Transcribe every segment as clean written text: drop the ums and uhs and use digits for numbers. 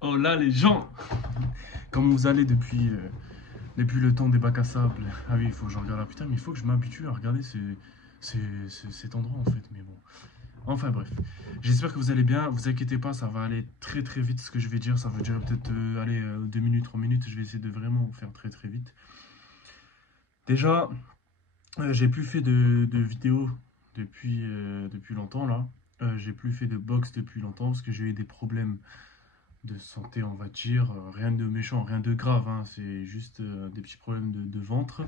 Oh là les gens! Comment vous allez depuis le temps des bacs à sable? Ah oui, il faut que je regarde. Ah putain, mais il faut que je m'habitue à regarder cet endroit en fait. Mais bon. Enfin bref. J'espère que vous allez bien. Vous inquiétez pas, ça va aller très très vite ce que je vais dire. Ça va durer peut-être 2 minutes, 3 minutes. Je vais essayer de vraiment faire très très vite. Déjà, j'ai plus fait de vidéos depuis longtemps là. J'ai plus fait de box depuis longtemps parce que j'ai eu des problèmes de santé, on va dire. Rien de méchant, rien de grave, hein. C'est juste des petits problèmes de ventre.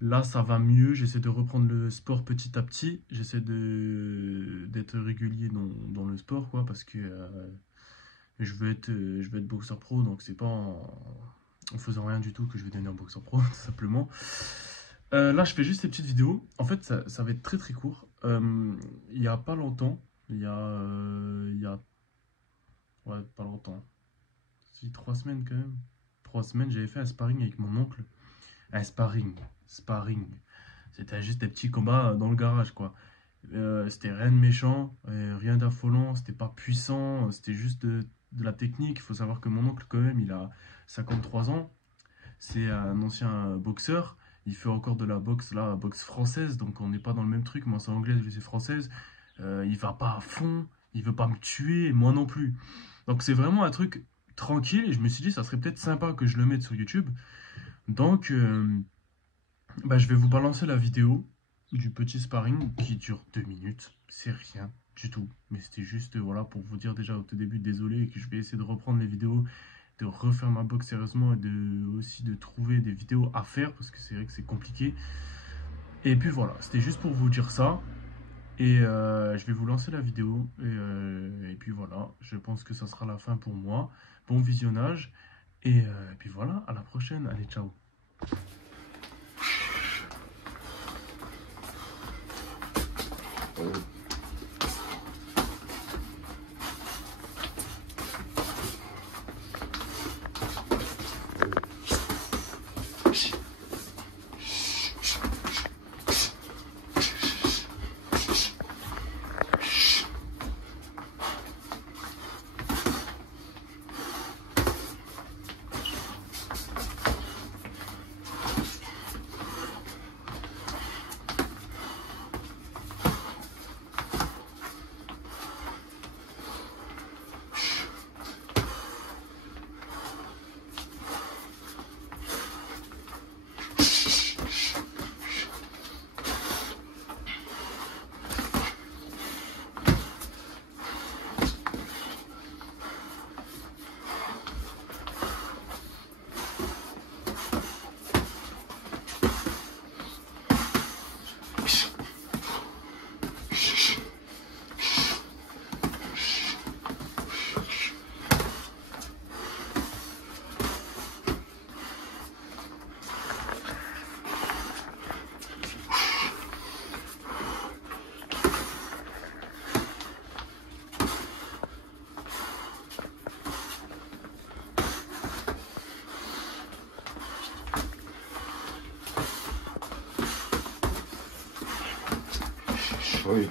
Là, ça va mieux. J'essaie de reprendre le sport petit à petit. J'essaie d'être régulier dans le sport, quoi, parce que je veux être boxeur pro, donc c'est pas en faisant rien du tout que je vais devenir boxeur pro, tout simplement. Là, je fais juste ces petites vidéos. En fait, ça va être très très court. Il y a pas longtemps, il y a ouais, pas longtemps, si 3 semaines quand même. 3 semaines, j'avais fait un sparring avec mon oncle. Un sparring. C'était juste des petits combats dans le garage, quoi. C'était rien de méchant, rien d'affolant, c'était pas puissant, c'était juste de la technique. Il faut savoir que mon oncle, quand même, il a 53 ans. C'est un ancien boxeur. Il fait encore de la boxe, là, boxe française, donc on n'est pas dans le même truc. Moi, c'est anglaise, lui, c'est française. Il va pas à fond, il veut pas me tuer, et moi non plus. Donc, c'est vraiment un truc tranquille, et je me suis dit, ça serait peut-être sympa que je le mette sur YouTube. Donc, bah, je vais vous balancer la vidéo du petit sparring qui dure 2 minutes. C'est rien du tout. Mais c'était juste voilà, pour vous dire déjà au tout début, désolé, et que je vais essayer de reprendre les vidéos, de refaire ma boxe sérieusement et aussi de trouver des vidéos à faire parce que c'est vrai que c'est compliqué. Et puis voilà, c'était juste pour vous dire ça. Et je vais vous lancer la vidéo. Et puis voilà, je pense que ça sera la fin pour moi. Bon visionnage. Et puis voilà, à la prochaine. Allez, ciao. Oui.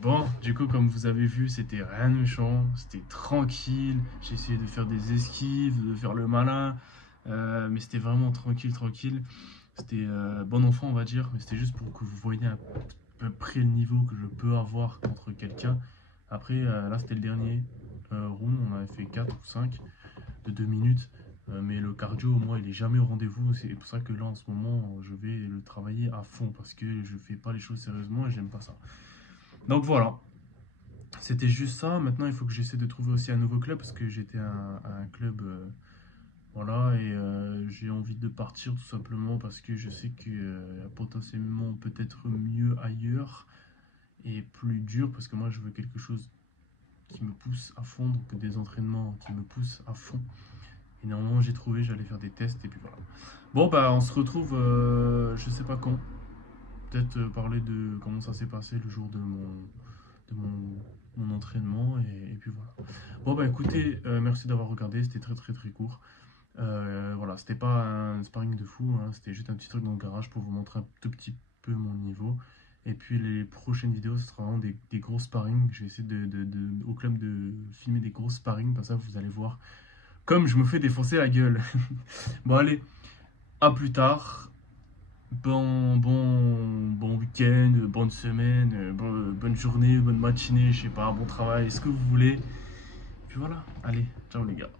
Bon, du coup, comme vous avez vu, c'était rien de méchant, c'était tranquille. J'ai essayé de faire des esquives, de faire le malin, mais c'était vraiment tranquille, tranquille. C'était bon enfant, on va dire, mais c'était juste pour que vous voyez à peu près le niveau que je peux avoir contre quelqu'un. Après, là, c'était le dernier round, on avait fait 4 ou 5 de 2 minutes. Mais le cardio, moi, il est jamais au rendez-vous. C'est pour ça que là, en ce moment, je vais le travailler à fond parce que je fais pas les choses sérieusement et j'aime pas ça. Donc voilà, c'était juste ça. Maintenant, il faut que j'essaie de trouver aussi un nouveau club parce que j'étais à un club, voilà, et j'ai envie de partir tout simplement parce que je sais que potentiellement peut-être mieux ailleurs et plus dur parce que moi, je veux quelque chose qui me pousse à fond, donc des entraînements qui me poussent à fond. Et normalement, j'ai trouvé, j'allais faire des tests, et puis voilà. Bon, bah, on se retrouve, je sais pas quand. Peut-être parler de comment ça s'est passé le jour de mon entraînement, et puis voilà. Bon, bah, écoutez, merci d'avoir regardé, c'était très, très, très court. Voilà, c'était pas un sparring de fou, hein, c'était juste un petit truc dans le garage pour vous montrer un tout petit peu mon niveau. Et puis les prochaines vidéos, ce sera vraiment des gros sparring. Je vais essayer au club de filmer des gros sparring, comme ça vous allez voir comme je me fais défoncer la gueule. Bon allez, à plus tard. Bon week-end, bonne semaine, bonne journée, bonne matinée, je sais pas, bon travail, ce que vous voulez. Et puis voilà, allez, ciao les gars.